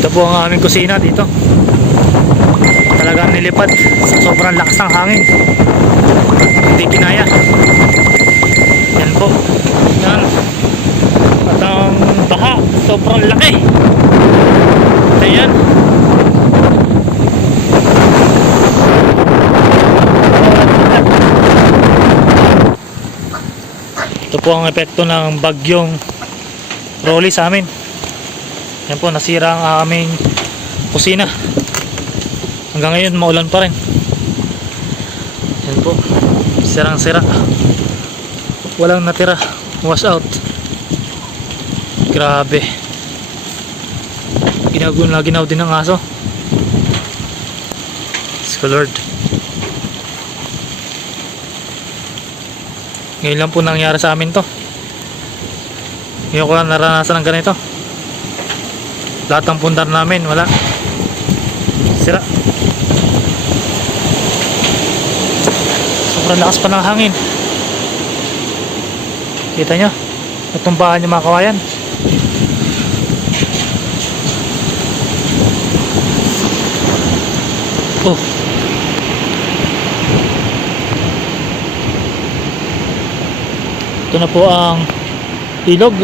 Ito po ang aming kusina dito. Talagang nilipad sa sobrang lakas ng hangin. Hindi kinaya. Yan po. Yan. At ang baha, sobrang laki. Ayan. Ito po ang epekto ng bagyong Rolly sa amin. Yan po, nasira ang aming kusina. Hanggang ngayon maulan pa rin. Yan po, sirang sira. Walang natira, wash out. Grabe. Ginaw din ng aso. Lord. Ngayon lang po nangyari sa amin to. Ngayon ko lang naranasan ng ganito. Lahat ng pundar namin wala, sira. Sobrang lakas pa ng hangin. Kita nyo, natumbahan yung mga kawayan. Oh, ito na po ang ilog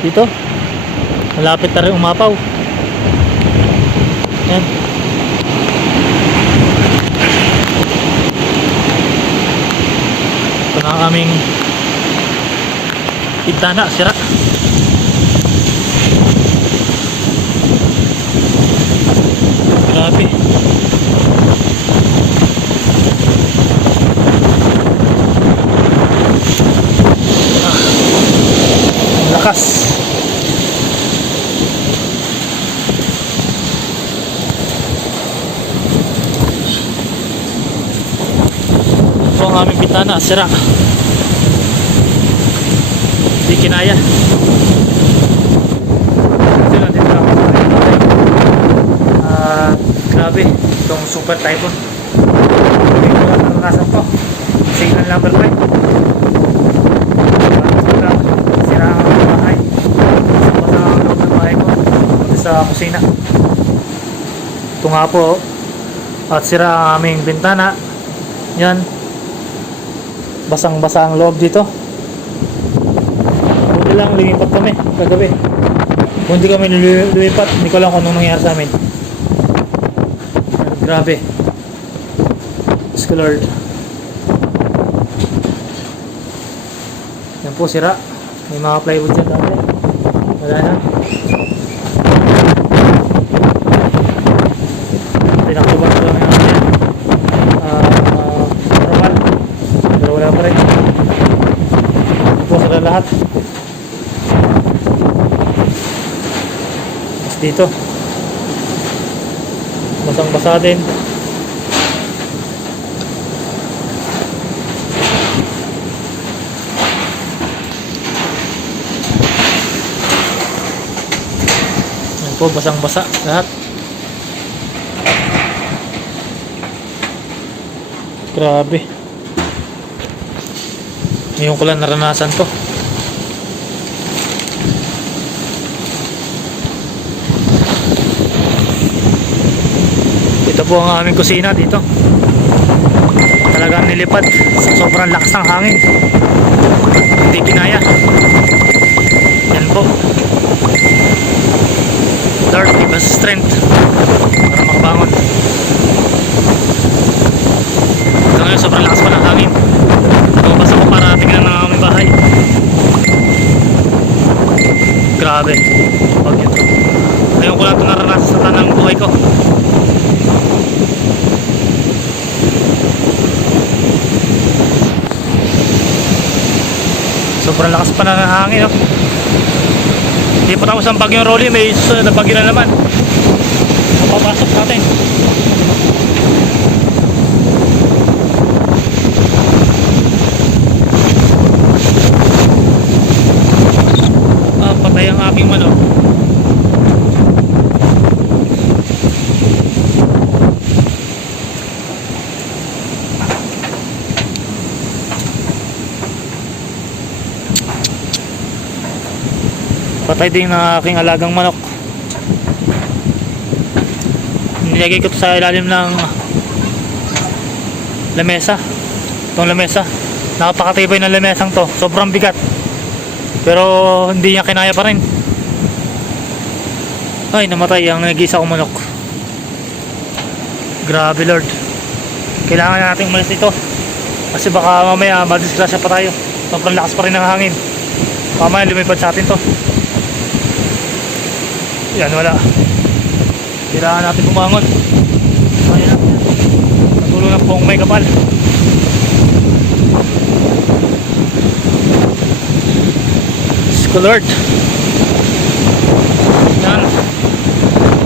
dito. Malapit na rin umapaw. Yan. Ito na ang aming bintana, sira. Grabe. Lakas. Ito ang aming bintana, sira. Hindi kinaya. Ito na din ako sa akin. Grabe itong super typhoon. Ito lang ang naranasan ko. Signal number 5. Sira ang bahay. Basta ang loob ng bahay ko sa kusina. Ito nga po. At sira ang aming bintana. Yan. Basang basa ang loob dito. Buti lang lumipat kami kagabi. Kung hindi kami lumipat, hindi ko lang kung anong nangyari sa amin. Grabe. Diyos ko Lord. Yan po, sira. May mga plywood dyan dati. Wala na. Tinakubang ko lang yung normal. Pero wala pa rin. Yan po sila lahat. Mas dito. Basang basa din. Yan po, basang basa lahat. Grabe. Ngayon ko lang naranasan to. Ito po ang aming kusina dito. Talagang nilipad sa sobrang lakas ng hangin. Hindi kinaya. Yan po. Lord, give us strength para makabangon. Hanggang ngayon sobrang lakas pa ng hangin. Lumabas ako para tingnan ng aming bahay. Grabe. Huwag yun. Ngayon ko lang ito naranasan sa tanang buhay ko. Sobrang lakas pa ng hangin, oh. Hindi pa tapos ang bagyong Rolly, may susunod na bagyo na naman. Papasok natin. Patay ang aking manok. Patay din ng aking alagang manok. nilagay ko to sa ilalim ng lamesa. Itong lamesa, napakatibay ng lamesang to, sobrang bigat, pero hindi niya kinaya pa rin. Ay, namatay ang nag-isa kong manok. Grabe Lord, kailangan natin umalis dito kasi baka mamaya madisgrasya pa tayo. Sobrang lakas pa rin ng hangin, mamaya lumipad sa atin to. Yan, wala. Kailangan natin bumangon. Kaya natin natulong ng pong may kapal. Lord, yan.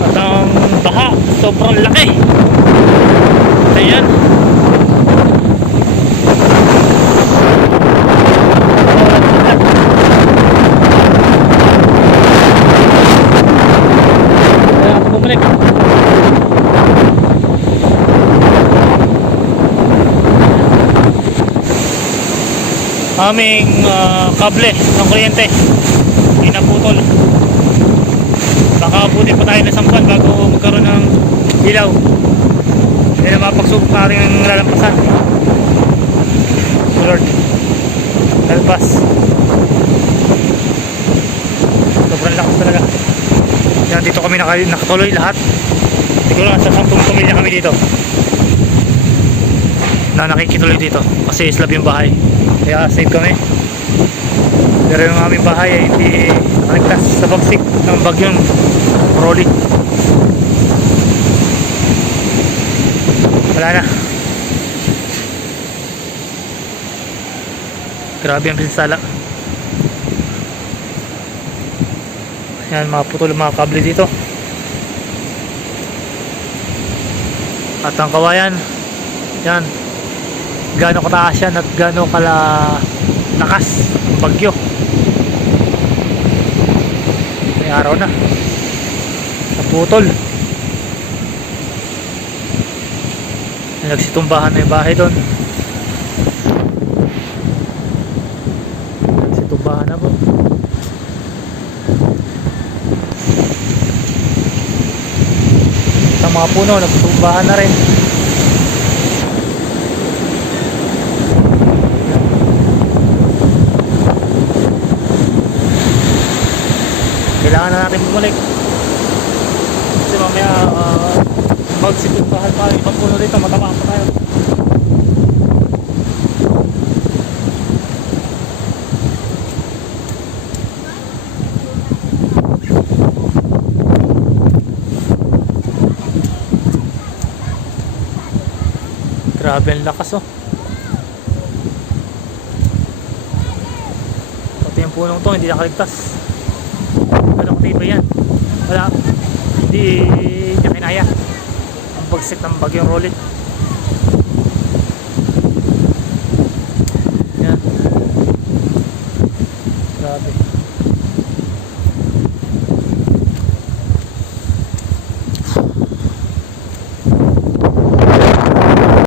At ang baha sobrang laki. Ayan. Kaya ako bumalik. Aming kable ng kuryente pinaputol. Baka abutin pa tayo ng sampan bago magkaroon ng ilaw. Hindi na mapagsubok natin ang lalampasan. So Lord, lalpas. Sobrang lakas talaga. Yan, dito kami nakatuloy lahat. Siguro nasa 10 pamilya kami dito na nakikituloy dito kasi slab yung bahay, kaya safe kami. Pero yung aming bahay ay hindi nakaligtas sa bagsik ng bagyong Rolly. Wala na. Grabe ang pinsala. Yan, maputol mga kable dito. At ang kawayan, yan, gaano kataas yan at gaano kala lakas ang bagyo. May araw na naputol. Nagsitumbahan na yung bahay doon. Nagsitumbahan na po. Sa mga puno nagsitumbahan na rin. Kailangan na natin bumalik kasi mamaya magsitumbahan pa yung pagpuno dito, matamaan pa tayo. Grabe ang lakas oh. Pati yung punong to hindi nakaligtas. Ano ba yan? Wala, hindi niya kinaya ang bagsik ng bagyong Rolly. Yan, grabe.